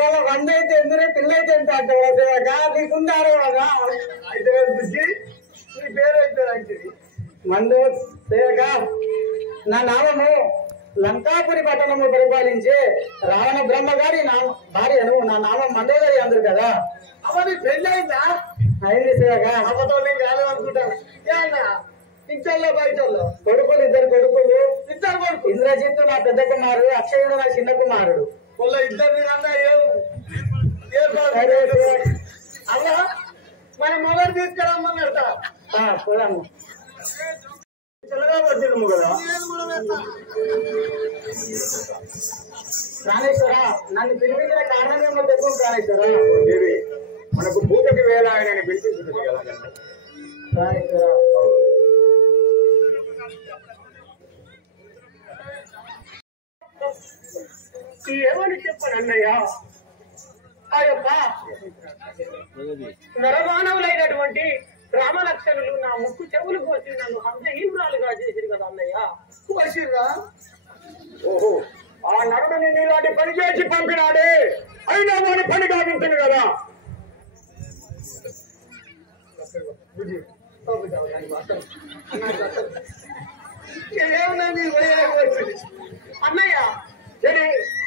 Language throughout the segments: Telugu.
ఇవాళ వంద అయితే ఎందుకు పిల్ల అయితే ఎంత అంటావా నీకుందారు కదా అయితే బుద్ధి నీ పేరు అయితే అంటది మందు సేవక నా నామము లంకాపురి పట్టణము పరిపాలించే రావణ బ్రహ్మ గారి భార్యను నా నామం మందోదరి అందరు కదా అవన్నీ పెళ్లి అయిందా అయింది సేవక అమ్మతో నేను కాదు అనుకుంటాను ఇంట్లో బయటలో కొడుకులు ఇద్దరు కొడుకులు ఇంద్రజిత్తు నా పెద్ద కుమారుడు అక్షయుడు నా చిన్న కుమారుడు ఇద్దరు అలా మన మొదలు తీసుకురమ్మన్నట పోదాము చిన్నగా పడుతున్నాము కదా ప్రాణేశ్వర నన్ను పిలిపించిన కారణం ఏమో తెలుసు ప్రాణేశ్వర మనకు భూమికి వేళ ఆయన పిలిపించుతుంది కదా ప్రాణేశ్వర ఏమని చెప్పాను అన్నయ్య ఆయప్ప నరమానవులైనటువంటి రామలక్షణులు నా ముక్కు చెవులు కోసి నన్ను హంసహీనురాలుగా చేసిరు కదా అన్నయ్య కోసిర్రా ఓహో ఆ నరుడిని నీలాంటి పని చేసి పంపినాడే అయినా వాడి పని కావించింది కదా అన్నయ్య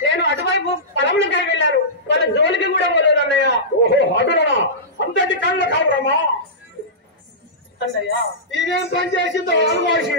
నేను అటువైపు పొలంలోకి వెళ్ళాను వాళ్ళ జోలికి కూడా పోలేదు అన్నయ్య ఓహో అటునా అంతటి కళ్ళ కావరమ్మా అన్నయ్య ఇదేం పని చేసిందో అనుకోసి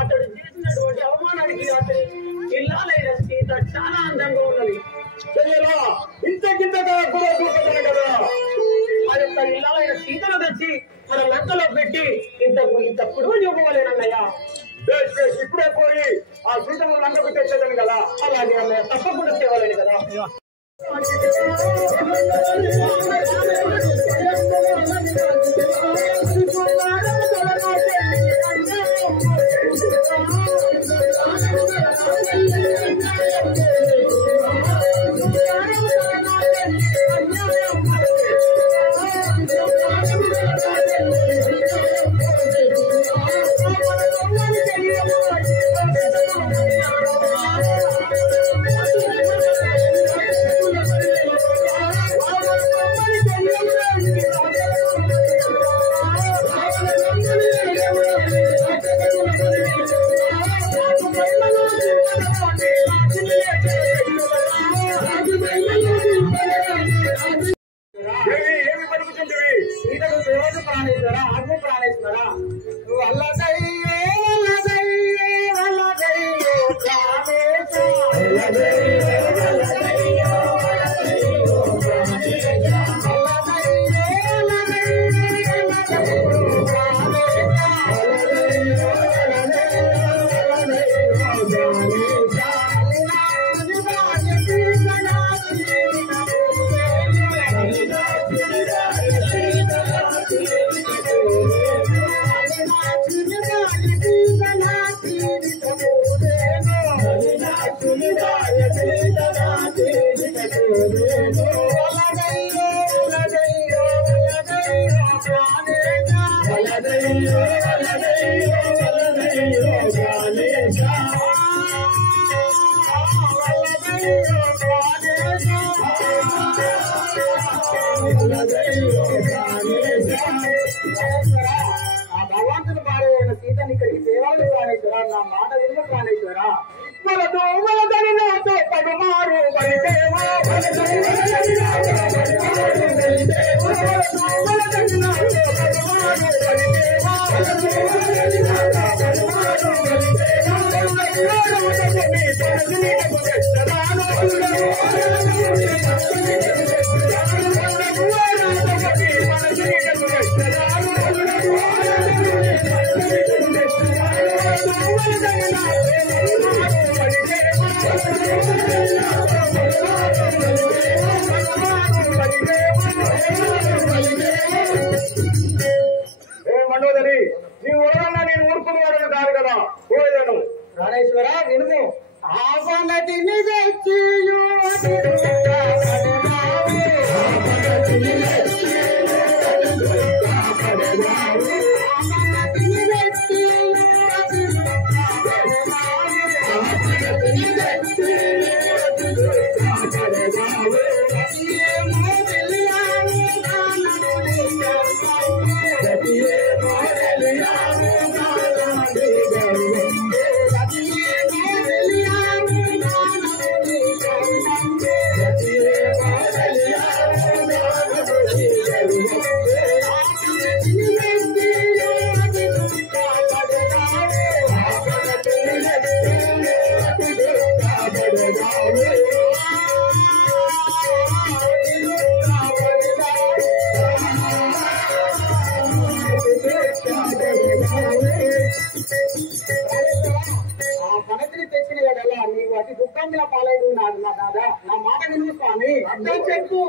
అతడు చేసినటువంటి అవమానానికి అతని ఇల్లాలైన సీత చాలా అందంగా ఉన్నది. ఇంతకింతగా కదా ఆ యొక్క ఇల్లాలైన సీతను తెచ్చి మన లెక్కలో పెట్టి ఇంత పొడుగు చూపవలేనన్నయ్య. ఇప్పుడే పోయి ఆ సీతను లంకకు తెచ్చేదని కదా. అలాగే అన్నయ్య తప్పకుండా తేవాలని కదా. భగవంతుని భార్య అయిన సీతని ఇక్కడికి దేవాలయం ప్రాణేశ్వర, నా మాట విలువ ప్రాణేశ్వర. మండోదరి, నీ ఉడవన్నా నేను ఊరుకునేవాడు కాదు కదా, పోయేదాను. ప్రాణేశ్వర వినుము. ఆపనటిని తెచ్చి నా మాట విను స్వామి. అర్థం చెప్పు.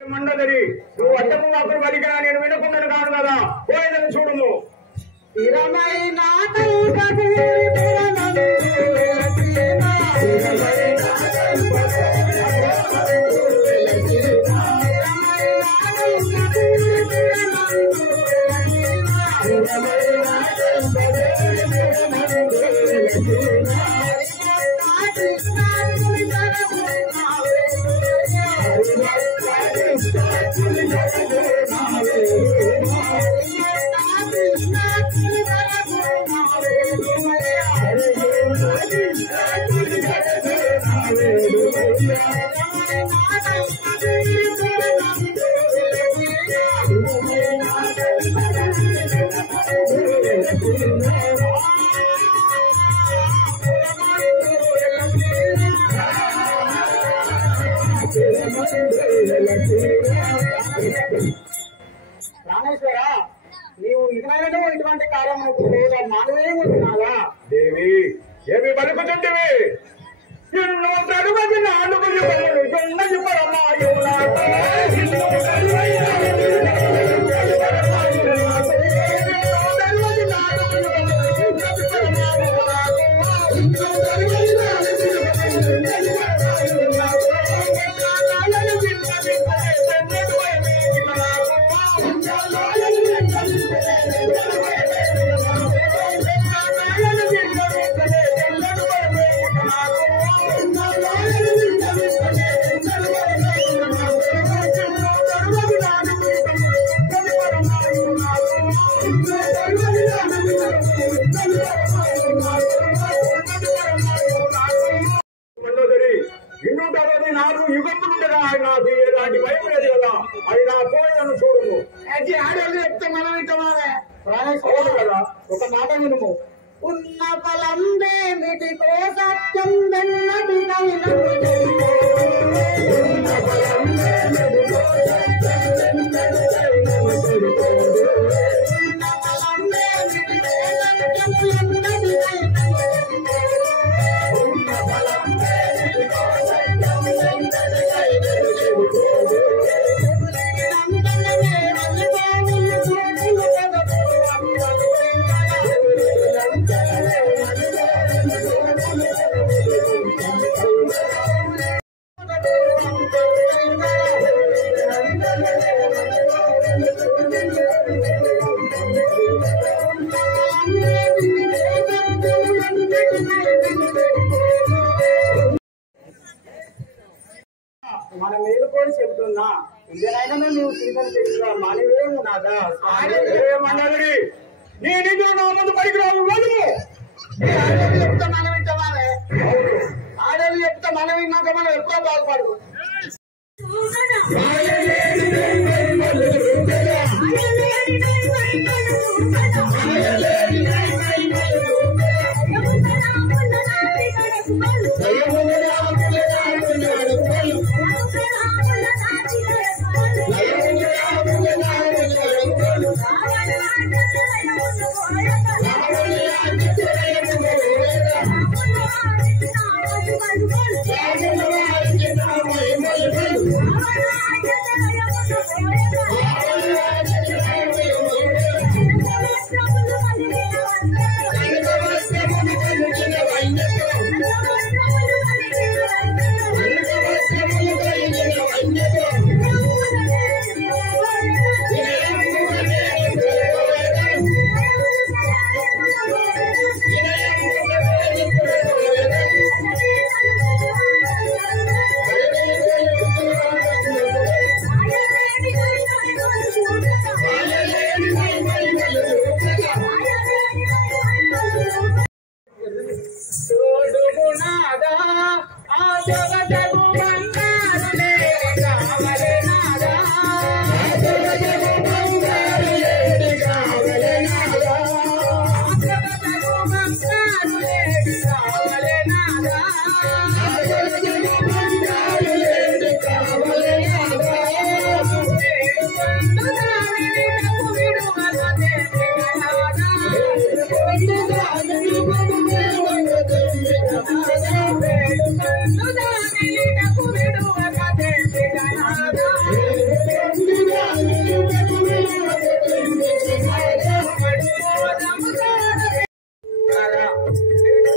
మండదరి, నువ్వు అడ్డము వాకులు పలికినా నేను వినకుండాను కాను కదా, పోయేదని చూడము. స్థిరమైన ప్రాణేశ్వర, నీవు ఇకనైనా ఇటువంటి కార్యం మానవేముంటున్నావా? దేవి, ఏమి పలుకుతుంటివి? ఎన్నో తరువది నాలుగు యుగములు ఎన్నది పరమాయుల నాలుగు యుగములుండగా నాకు ఎలాంటి భయం లేదు కదా, అది నా పోయేదని చూడము. ఆడవాళ్ళు చెప్తే మనం ఇంటమానే కదా. ఒక మాట వినుము. ఉన్న ఫలంబేమిటితో సత్యం వెన్నటి మనం మేలుకొని చెబుతున్నా ఇంకనైనా నువ్వు సీతను తెచ్చుకో మనవేము నాదా ఏమన్నది నీ నిజం నా ముందు పైకి రావు వెళ్ళు. ఆడలు చెప్తా మనం వింటామానే ఆడలు చెప్తా మనం విన్నాక మనం ఎప్పుడో బాగుపడు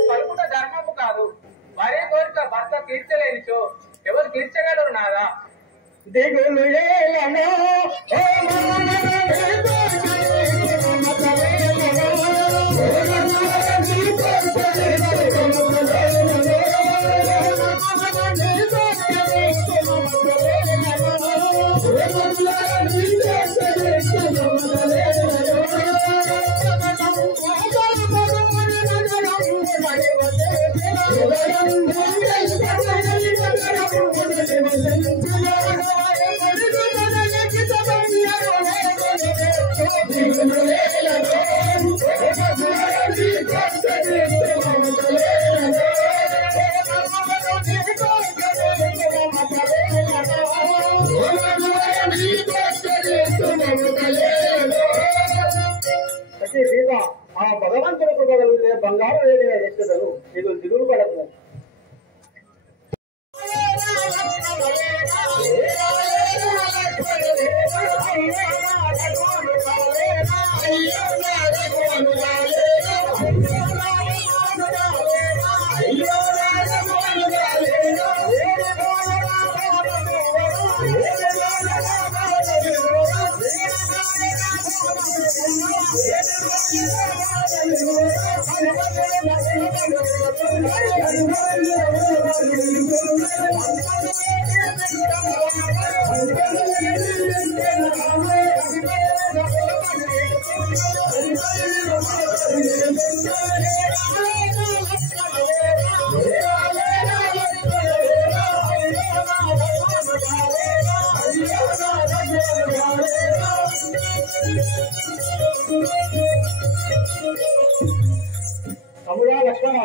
పలుకుట ధర్మము కాదు మరే కోరిక భర్త తీర్చలేనిచో ఎవరు తీర్చగలరు నాదా దిగులు ఆ భగవంతుడు కృపగలిగితే బంగారు వేడిగా చేసేదను ఇది దిగులు పడకు తమ్ముడా లక్ష్మణ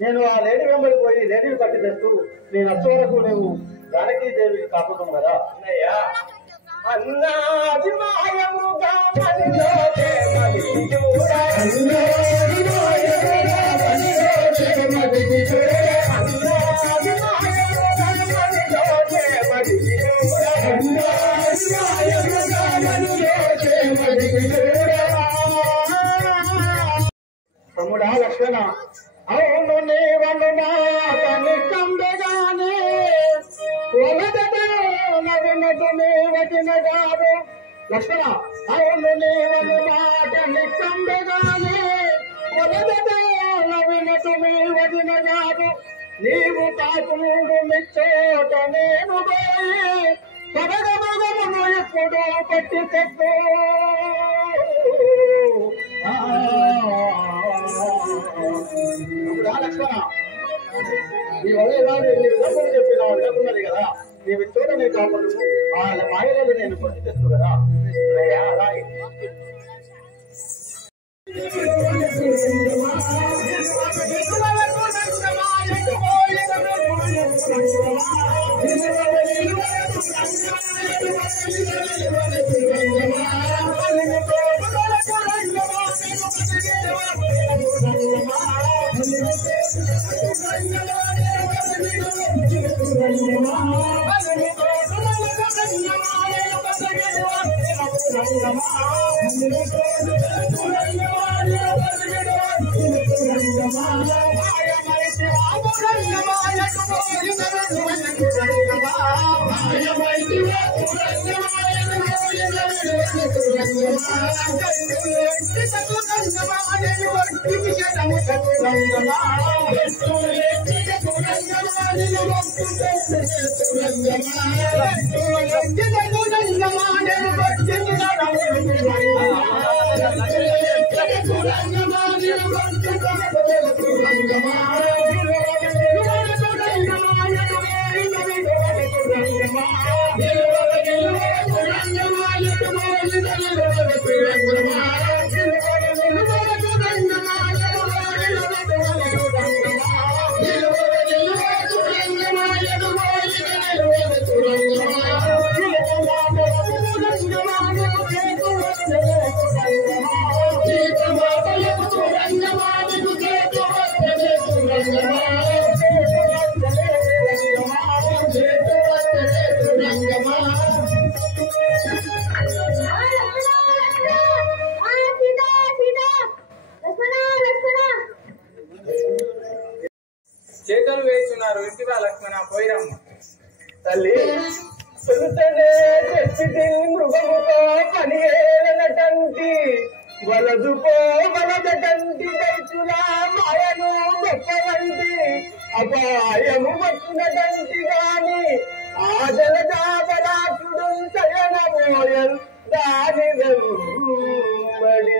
నేను ఆ లేడీ వెంబడి పోయి లేడీ కట్టి తెస్తూ నేను వచ్చే వరకు నువ్వు జానకీదేవికి కాపుతాం కదా అన్నయ్యా అన్నాది మాయముగా మదిలోనే మదిని చూడ అన్నాది మాయముగా మదిలోనే మదిని చూడ అన్నాది మాయముగా మదిలోనే మదిని చూడ అన్నాది మాయముగా మదిలోనే మదిని చూడ తమ్ముడా లక్ష్మణ అవును నీవను మాటని కందగానే నవ్వినట్టు నీ వచ్చిన కాదు లక్ష్మణ అవును నీవను మాటని కందగానే నవ్వినట్టు నీ వచ్చిన కాదు నీవు కాకుడు మిచ్చోట నేను పోయి పరగమగమును ఎప్పుడు పట్టి తెప్పు లక్ష్మణ నీ వల్ల డబ్బులు చెప్పినావు లేకున్నది కదా నీవు చూడనే కాకుండా వాళ్ళ మాయలను నేను పట్టి తెచ్చు కదా అలాగే చేతులు వేస్తున్నారు ఇంటివా లక్ష్మణ పోయిరమ్మ తల్లి సులుతనే తెచ్చిది మృగముతో పనియేలనటంటి వలదుకో వలదటంటి దైతుల మాయను గొప్పవంటి అపాయము వచ్చినటంటి గాని ఆ జలజాపరాక్షుడు శయనమోయల్ దాని వెంబడి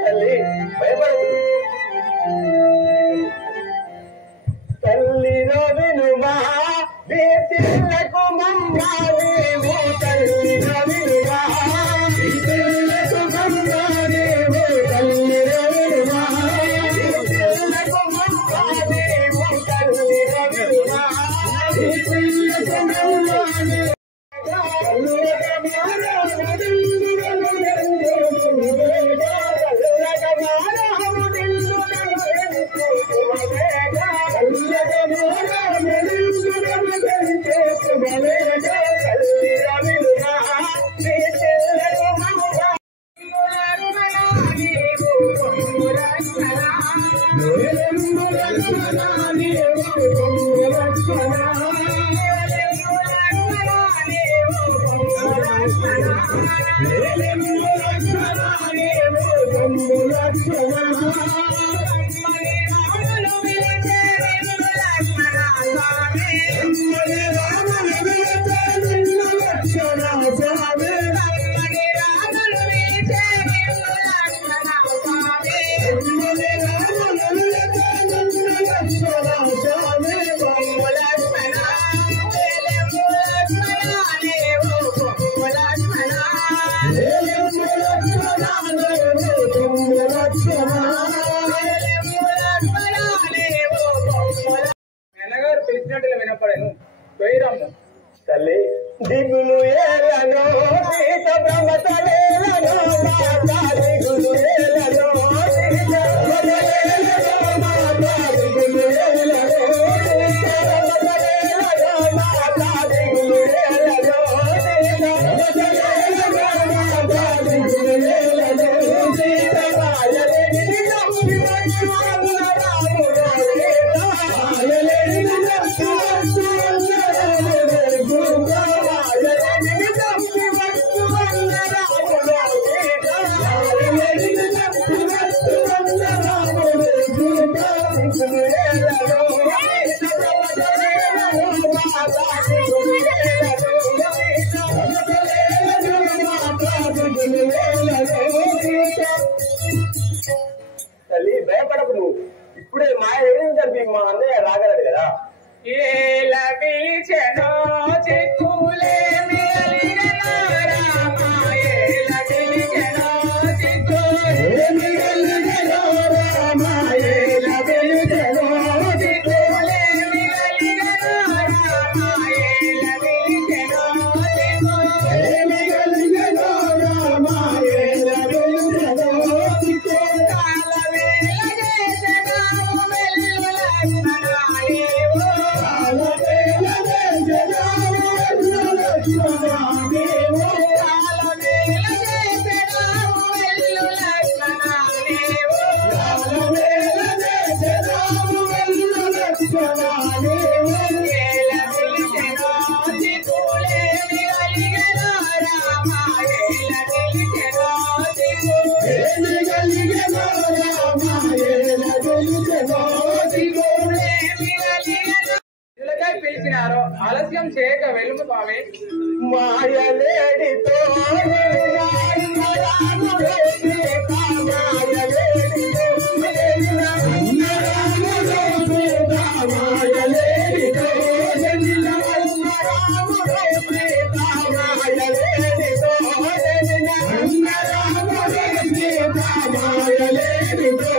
తల్లి భయపడదు తల్లి రవినుమా వీతిలకు మమ్మా నీవు తల్లి రవినుమా వీతిలకు మమ్మా నీవు తల్లి రవినుమా వీతిలకు మమ్మా నీవు తల్లి రవినుమా వీతిలకు మమ్మా నీవు పిలిచినట్లు వినపడను పోయిరమ్మ తల్లి దిగులు ఏలను సీత బ్రహ్మతలేలను మాతా దిగులు ఏలను సీత బ్రహ్మతలేలను మాతా దిగులు ఏలను సీత బ్రహ్మతలేలను మాతా దిగులు ఏలను సీత బ్రహ్మతలేలను మాతా దిగులు ఏలను సీత రాయలేని నమ్మి వచ్చువన్న రాముడు సీత రాయలేని నమ్మి వచ్చువన్న రాముడు ఏల పిలిచెనో చిక్కులేమి అలిగెనో రామ ఏల పిలిచెనో చిక్కులేమి అలిగెనో రామ ఏల పిలిచెనో చిక్కులేమి అలిగెనో రామ ఏల పిలిచెనో చిక్కులేమి అలిగెనో రామ ఏల పిలిచెనో చిక్కుకాల వేళ చేసెనాము వెల్లు లక్ష్మణాయేవో కాల వేళ చేసెనాము వెల్లు లక్ష్మణాయేవో కాల వేళ చేసెనాము వెల్లు లక్ష్మణాయేవో కాల వేళ చేసెనాము వెల్లు లక్ష్మణాయేవో ఏల పిలిచెనో చిక్కులేమి అలిగెనో రామ ఏల పిలిచెనో చిక్కులేమి అలిగెనో రామ ఏల పిలిచెనో చిక్కులేమి అలిగెనో ఇలాగై పిలిచినారో ఆలస్యం చేయక వెలుము పావే మాయలేడితో రాముడే సీత మాయలేడితో రాముడే సీత మాయలేడితో రాముడే సీత మాయలేడితో రాముడే సీత మాయలేడితో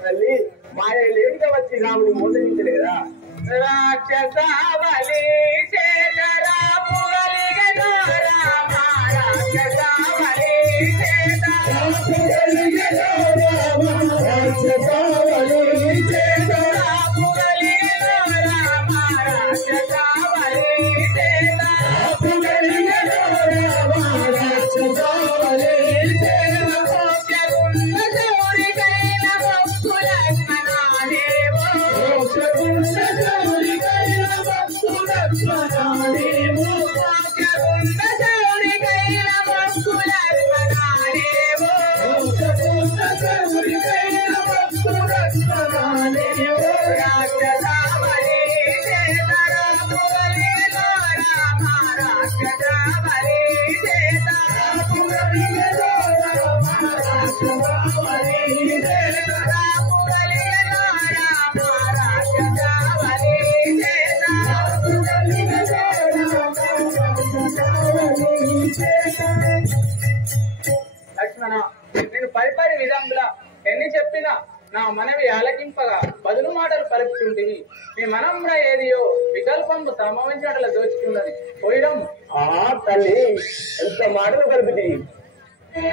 తల్లి మాయ లేటుగా వచ్చి రాముని మోసగించలేదా రాక్షసావలి చేతరా పుగలిగెనో రామ రాక్షసావలి చేతరా పుగలిగెనో రామ రాక్షసావలి చేతరా పుగలిగెనో రామ రాక్షసావలి చేతరా పుగలిగెనో రామ రాక్షసావలి చేతరా మోక్షగుండ చౌరికైన భక్తు లక్ష్మణాదేవో మోక్షగుండ చౌరికైన భక్తు లక్ష్మణాదేవో మోక్షగుండ చౌరికైన భక్తు లక్ష్మణాదేవో మోక్షగుండ చౌరికైన భక్తు లక్ష్మణాదేవో రాక్షసావలి చేతరా పుగలిగెనో రామ రాక్షసావలి చేతరా పుగలిగెనో రామ రాక్షసావలి చేతరా పుగలిగెనో రామ రాక్షసావలి చేతరా పుగలిగెనో రామ రాక్షసావలి చేతరా లక్ష్మణ నేను పరిపరి విధంగా ఎన్ని చెప్పినా నా మనవి ఆలకింపగా బదులు మాటలు పలుకుతుంటివి మీ మనంలో ఏదియో వికల్పంబు సంభవించినట్ల దోచుకున్నది పోయడం ఆ తల్లి ఎంత మాటలు కలుపుది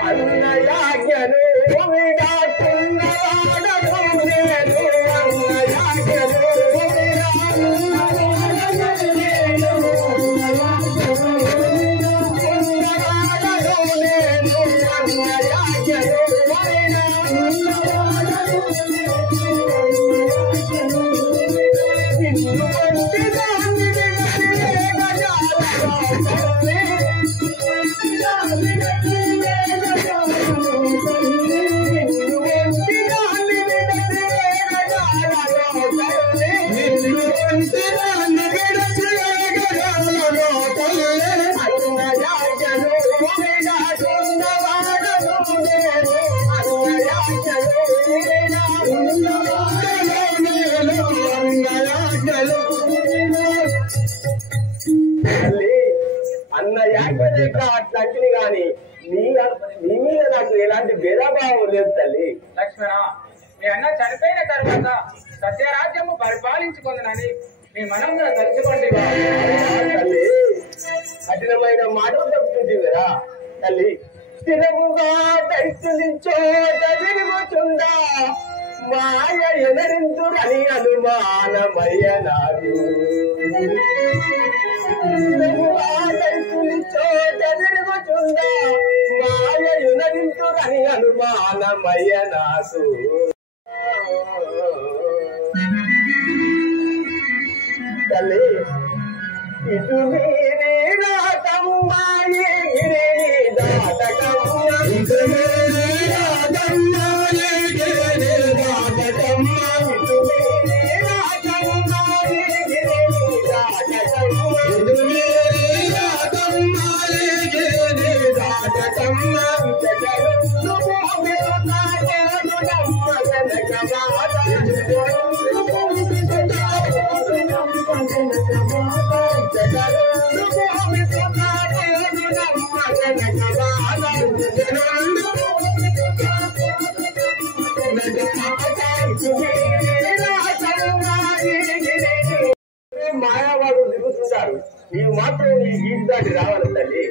అన్నయాజ్ఞను విడాకున్నవాడను నేను అన్నయాజ్ఞను విడాకున్నవాడను నేను అన్నయాజ్ఞను నేను అన్నయాజ్ఞను నిన్ను వంటి దాన్ని అన్న యాజ్ఞలేక అట్లాంటిది గాని నీ మీద నాకు ఎలాంటి భేదభావం లేదు తల్లి. లక్ష్మణ మీ అన్న చనిపోయిన తర్వాత సత్యరాజ్యము పరిపాలించుకుందని మీ మనంలో తలుచుకోండి తల్లి. కఠినమైన మాటలు చెప్తుంది కదా తల్లి. స్థిరముగా దైత్యునిచోట తిరుగుతుందా మాయ ఎనరిందురని అనుమానమయ్య నాకు. చోట తిరుగుతుందా మాయ ఎనరిందురని అనుమానమయ్య నాకు. తల్లి ఇటు మీరే రాతమ్మాయి గిరిని దాటకమ్మ ఇటు మీరే రాతమ్మాయి గిరిని దాటకమ్మ ఇటు మీరే రాతమ్మాయి గిరిని దాటకమ్మ ఇటు మీరే రాతమ్మాయి గిరిని దాటకమ్మ జగరును భూమిలో నాగేడు నమ్మ కనకమాత మాయావాడు దిగుతుంటారు నీవు మాత్రం ఈ గీత దాటి రావాలి తల్లి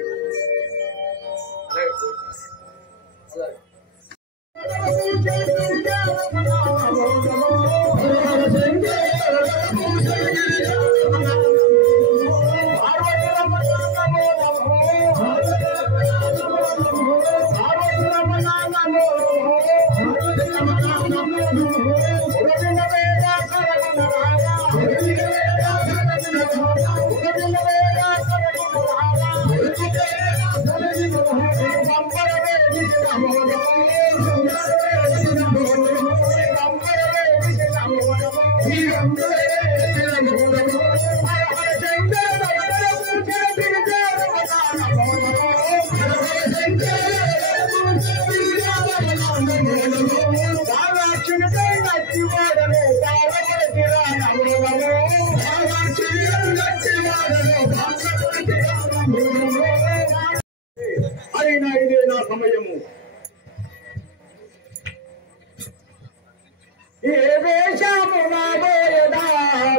అయినా ఇదే నా సమయము ఏ వేషము నా బోయదా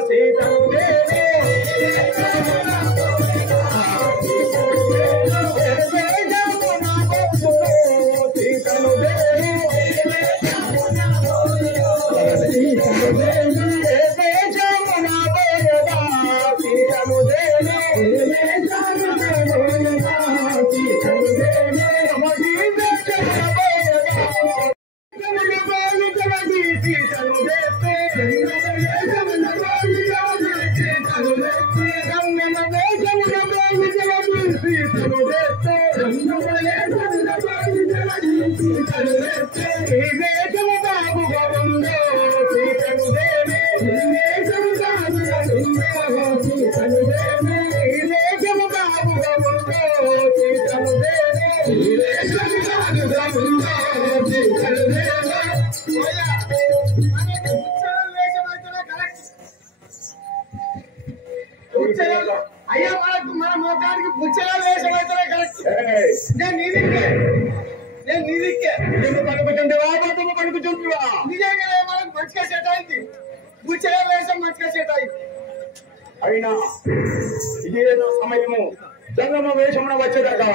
సీతను అయ్యా మనకు మన మొత్తానికి పుచ్చగా వేషం అయితేనే కరెక్ట్. నేను నీదిక్కే పడుకుంటుంటేవా పడుకుంటుంటేవా నిజంగా మనకు మంచిగా సెట్ అయింది. పుచ్చగా వేషం మంచిగా సెట్ అయింది. అయినా ఇదే సమయము జంగమ వేషమున వచ్చేదాకా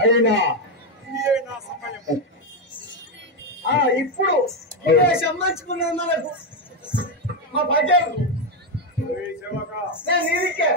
అయినా ఇప్పుడు సంబంధించుకున్నది మనకు మా భాగ్యం నీరికే